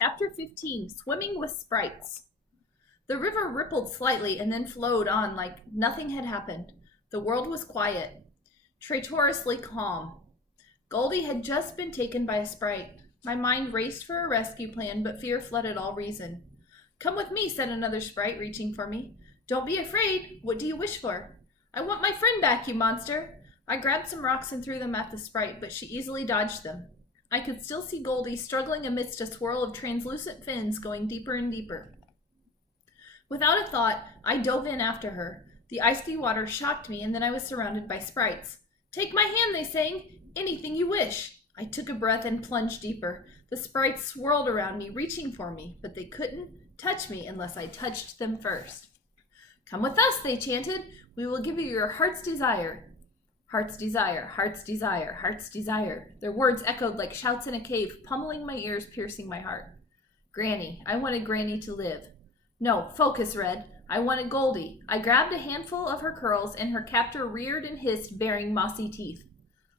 Chapter 15, Swimming with Sprites. The river rippled slightly and then flowed on like nothing had happened. The world was quiet, traitorously calm. Goldie had just been taken by a sprite. My mind raced for a rescue plan, but fear flooded all reason. "Come with me," said another sprite, reaching for me. "Don't be afraid. What do you wish for?" "I want my friend back, you monster." I grabbed some rocks and threw them at the sprite, but she easily dodged them. I could still see Goldie struggling amidst a swirl of translucent fins going deeper and deeper. Without a thought, I dove in after her. The icy water shocked me, and then I was surrounded by sprites. "Take my hand," they sang. "Anything you wish." I took a breath and plunged deeper. The sprites swirled around me, reaching for me, but they couldn't touch me unless I touched them first. "Come with us," they chanted. "We will give you your heart's desire." Heart's desire, heart's desire, heart's desire. Their words echoed like shouts in a cave, pummeling my ears, piercing my heart. Granny. I wanted Granny to live. No, focus, Red. I wanted Goldie. I grabbed a handful of her curls, and her captor reared and hissed, baring mossy teeth.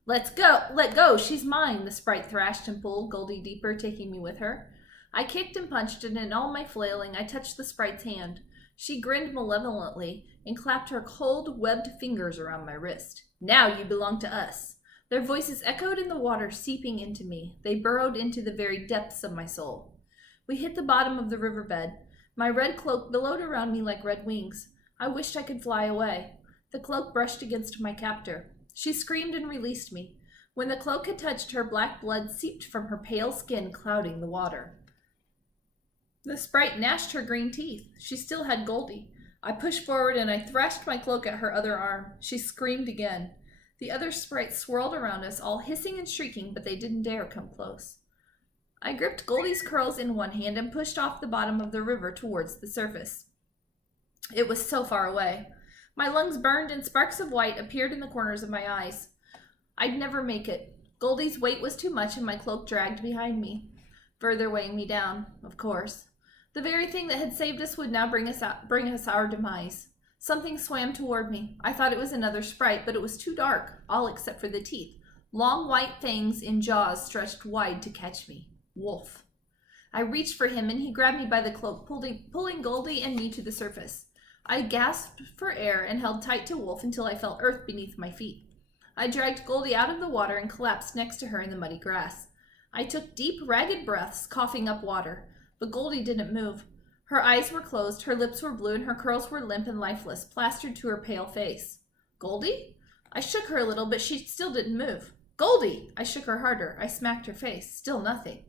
"Let's go! Let go! She's mine!" the sprite thrashed and pulled Goldie deeper, taking me with her. I kicked and punched, and in all my flailing, I touched the sprite's hand. She grinned malevolently and clapped her cold, webbed fingers around my wrist. "Now you belong to us." Their voices echoed in the water, seeping into me. They burrowed into the very depths of my soul. We hit the bottom of the riverbed. My red cloak billowed around me like red wings. I wished I could fly away. The cloak brushed against my captor. She screamed and released me. When the cloak had touched her, black blood seeped from her pale skin, clouding the water. The sprite gnashed her green teeth. She still had Goldie. I pushed forward and I thrashed my cloak at her other arm. She screamed again. The other sprites swirled around us, all hissing and shrieking, but they didn't dare come close. I gripped Goldie's curls in one hand and pushed off the bottom of the river towards the surface. It was so far away. My lungs burned and sparks of white appeared in the corners of my eyes. I'd never make it. Goldie's weight was too much and my cloak dragged behind me, further weighing me down, of course. The very thing that had saved us would now bring us our demise. Something swam toward me. I thought it was another sprite, but it was too dark, all except for the teeth. Long white fangs in jaws stretched wide to catch me. Wolf. I reached for him, and he grabbed me by the cloak, pulling Goldie and me to the surface. I gasped for air and held tight to Wolf until I felt earth beneath my feet. I dragged Goldie out of the water and collapsed next to her in the muddy grass. I took deep, ragged breaths, coughing up water. But Goldie didn't move. Her eyes were closed, her lips were blue, and her curls were limp and lifeless, plastered to her pale face. "Goldie?" I shook her a little, but she still didn't move. "Goldie!" I shook her harder. I smacked her face. Still nothing.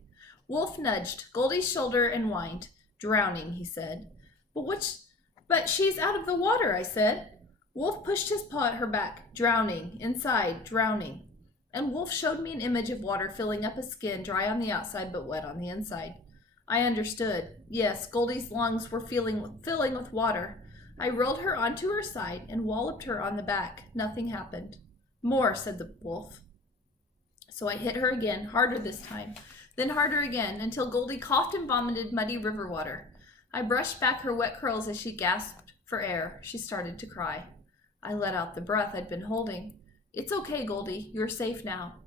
Wolf nudged Goldie's shoulder and whined. "Drowning," he said. But she's out of the water," I said. Wolf pushed his paw at her back. "Drowning. Inside. Drowning." And Wolf showed me an image of water filling up a skin, dry on the outside but wet on the inside. I understood. Yes, Goldie's lungs were filling with water. I rolled her onto her side and walloped her on the back. Nothing happened. "More," said the wolf. So I hit her again, harder this time, then harder again, until Goldie coughed and vomited muddy river water. I brushed back her wet curls as she gasped for air. She started to cry. I let out the breath I'd been holding. "It's okay, Goldie. You're safe now."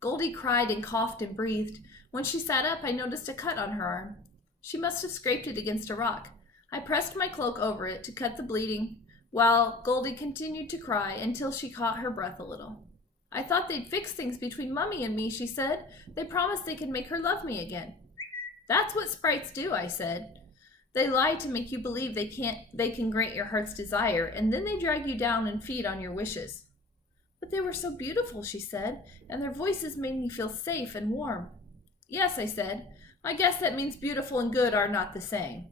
Goldie cried and coughed and breathed. When she sat up, I noticed a cut on her arm. She must have scraped it against a rock. I pressed my cloak over it to cut the bleeding, while Goldie continued to cry until she caught her breath a little. "I thought they'd fix things between Mummy and me," she said. "They promised they could make her love me again." "That's what sprites do," I said. "They lie to make you believe they can grant your heart's desire, and then they drag you down and feed on your wishes." "But they were so beautiful," she said, "and their voices made me feel safe and warm." "Yes," I said. "I guess that means beautiful and good are not the same."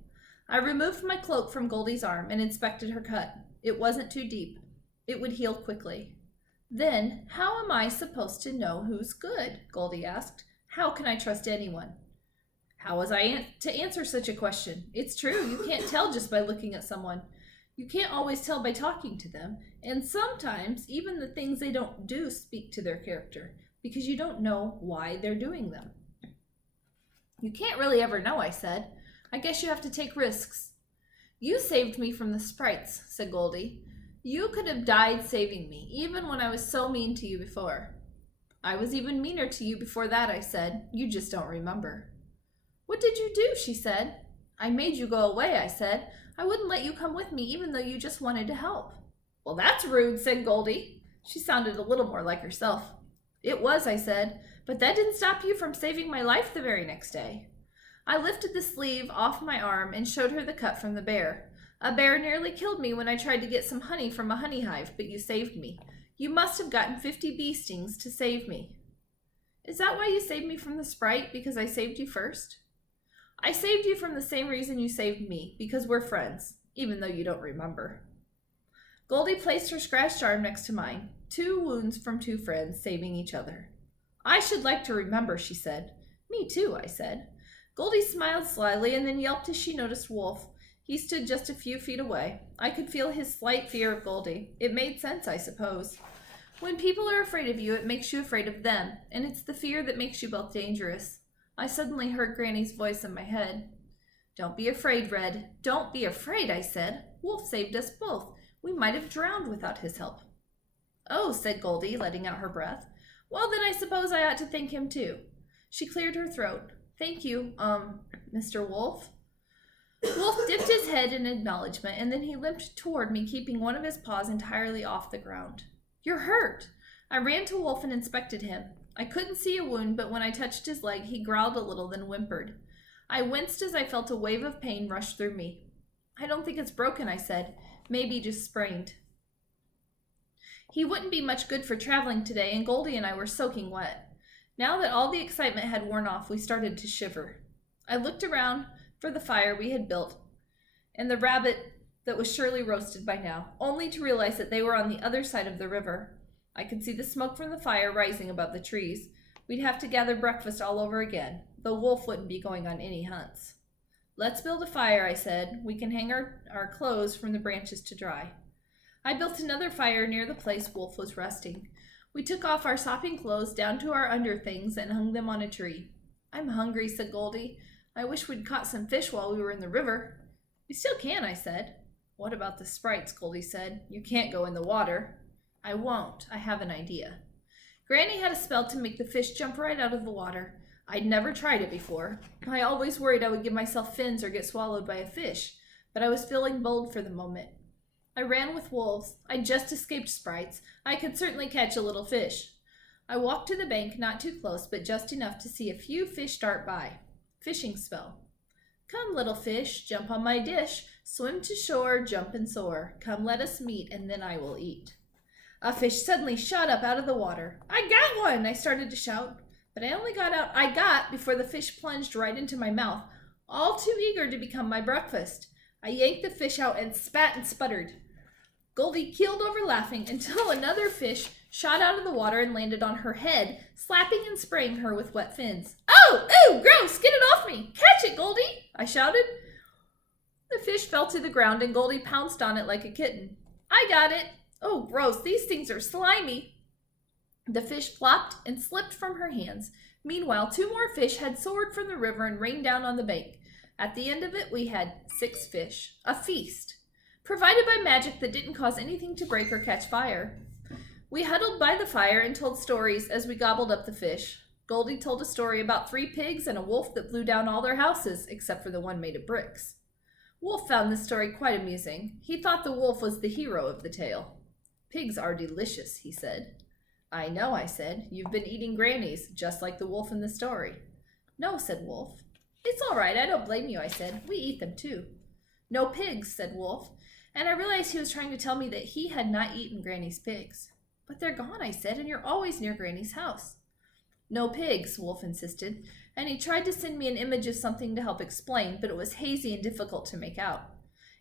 I removed my cloak from Goldie's arm and inspected her cut. It wasn't too deep. It would heal quickly. "Then, how am I supposed to know who's good?" Goldie asked. "How can I trust anyone?" How was I to answer such a question? It's true, you can't tell just by looking at someone. You can't always tell by talking to them, and sometimes even the things they don't do speak to their character, because you don't know why they're doing them. "You can't really ever know," I said. "I guess you have to take risks." "You saved me from the sprites," said Goldie. "You could have died saving me, even when I was so mean to you before." "I was even meaner to you before that," I said. "You just don't remember." What did you do? She said. I made you go away, I said. I wouldn't let you come with me even though you just wanted to help. Well, that's rude, said Goldie. She sounded a little more like herself. It was, I said, but that didn't stop you from saving my life the very next day. I lifted the sleeve off my arm and showed her the cut from the bear. A bear nearly killed me when I tried to get some honey from a honey hive, but you saved me. You must have gotten 50 bee stings to save me. Is that why you saved me from the sprite? Because I saved you first? I saved you from the same reason you saved me, because we're friends, even though you don't remember. Goldie placed her scratched arm next to mine. 2 wounds from 2 friends, saving each other. I should like to remember, she said. Me too, I said. Goldie smiled slyly and then yelped as she noticed Wolf. He stood just a few feet away. I could feel his slight fear of Goldie. It made sense, I suppose. When people are afraid of you, it makes you afraid of them, and it's the fear that makes you both dangerous. I suddenly heard Granny's voice in my head. Don't be afraid, Red. Don't be afraid, I said. Wolf saved us both. We might have drowned without his help. Oh, said Goldie, letting out her breath. Well, then I suppose I ought to thank him too. She cleared her throat. Thank you, Mr. Wolf. Wolf dipped his head in acknowledgement, and then he limped toward me, keeping one of his paws entirely off the ground. You're hurt. I ran to Wolf and inspected him. I couldn't see a wound, but when I touched his leg, he growled a little, then whimpered. I winced as I felt a wave of pain rush through me. I don't think it's broken, I said. Maybe just sprained. He wouldn't be much good for traveling today, and Goldie and I were soaking wet. Now that all the excitement had worn off, we started to shiver. I looked around for the fire we had built and the rabbit that was surely roasted by now, only to realize that they were on the other side of the river. I could see the smoke from the fire rising above the trees. We'd have to gather breakfast all over again, though Wolf wouldn't be going on any hunts. Let's build a fire, I said. We can hang our clothes from the branches to dry. I built another fire near the place Wolf was resting. We took off our sopping clothes down to our underthings and hung them on a tree. I'm hungry, said Goldie. I wish we'd caught some fish while we were in the river. We still can, I said. What about the sprites, Goldie said. You can't go in the water. I won't. I have an idea. Granny had a spell to make the fish jump right out of the water. I'd never tried it before. I always worried I would give myself fins or get swallowed by a fish, but I was feeling bold for the moment. I ran with wolves. I just escaped sprites. I could certainly catch a little fish. I walked to the bank, not too close, but just enough to see a few fish dart by. Fishing spell. Come, little fish, jump on my dish. Swim to shore, jump and soar. Come, let us meet, and then I will eat. A fish suddenly shot up out of the water. I got one, I started to shout. But I only got out I got before the fish plunged right into my mouth, all too eager to become my breakfast. I yanked the fish out and spat and sputtered. Goldie keeled over laughing until another fish shot out of the water and landed on her head, slapping and spraying her with wet fins. Oh, ew, gross, get it off me. Catch it, Goldie, I shouted. The fish fell to the ground and Goldie pounced on it like a kitten. I got it. Oh, gross, these things are slimy. The fish flopped and slipped from her hands. Meanwhile, 2 more fish had soared from the river and rained down on the bank. At the end of it, we had 6 fish. A feast. Provided by magic that didn't cause anything to break or catch fire. We huddled by the fire and told stories as we gobbled up the fish. Goldie told a story about 3 pigs and a wolf that blew down all their houses, except for the one made of bricks. Wolf found this story quite amusing. He thought the wolf was the hero of the tale. Pigs are delicious, he said. I know, I said. You've been eating Granny's, just like the wolf in the story. No, said Wolf. It's all right, I don't blame you, I said. We eat them too. No pigs, said Wolf. And I realized he was trying to tell me that he had not eaten Granny's pigs. But they're gone, I said, and you're always near Granny's house. No pigs, Wolf insisted, and he tried to send me an image of something to help explain, but it was hazy and difficult to make out.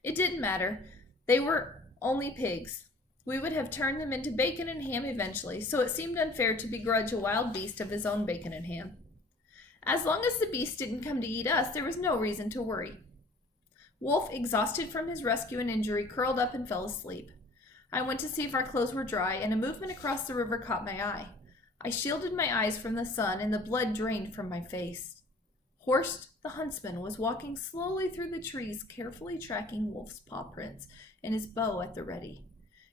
It didn't matter. They were only pigs. We would have turned them into bacon and ham eventually, so it seemed unfair to begrudge a wild beast of his own bacon and ham. As long as the beast didn't come to eat us, there was no reason to worry. Wolf, exhausted from his rescue and injury, curled up and fell asleep. I went to see if our clothes were dry, and a movement across the river caught my eye. I shielded my eyes from the sun, and the blood drained from my face. Horst, the huntsman, was walking slowly through the trees, carefully tracking Wolf's paw prints and his bow at the ready.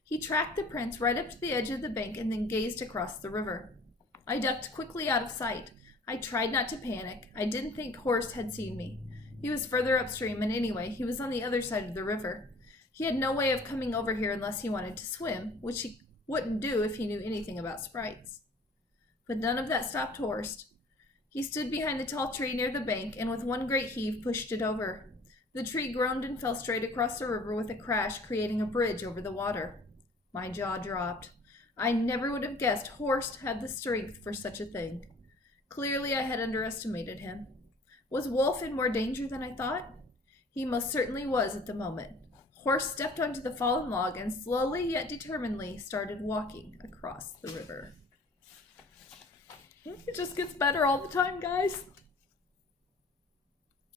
He tracked the prints right up to the edge of the bank and then gazed across the river. I ducked quickly out of sight. I tried not to panic. I didn't think Horst had seen me. He was further upstream, and anyway, he was on the other side of the river. He had no way of coming over here unless he wanted to swim, which he wouldn't do if he knew anything about sprites. But none of that stopped Horst. He stood behind the tall tree near the bank, and with one great heave pushed it over. The tree groaned and fell straight across the river with a crash, creating a bridge over the water. My jaw dropped. I never would have guessed Horst had the strength for such a thing. Clearly I had underestimated him. Was Wolf in more danger than I thought? He most certainly was at the moment. Horst stepped onto the fallen log and slowly yet determinedly started walking across the river. It just gets better all the time, guys.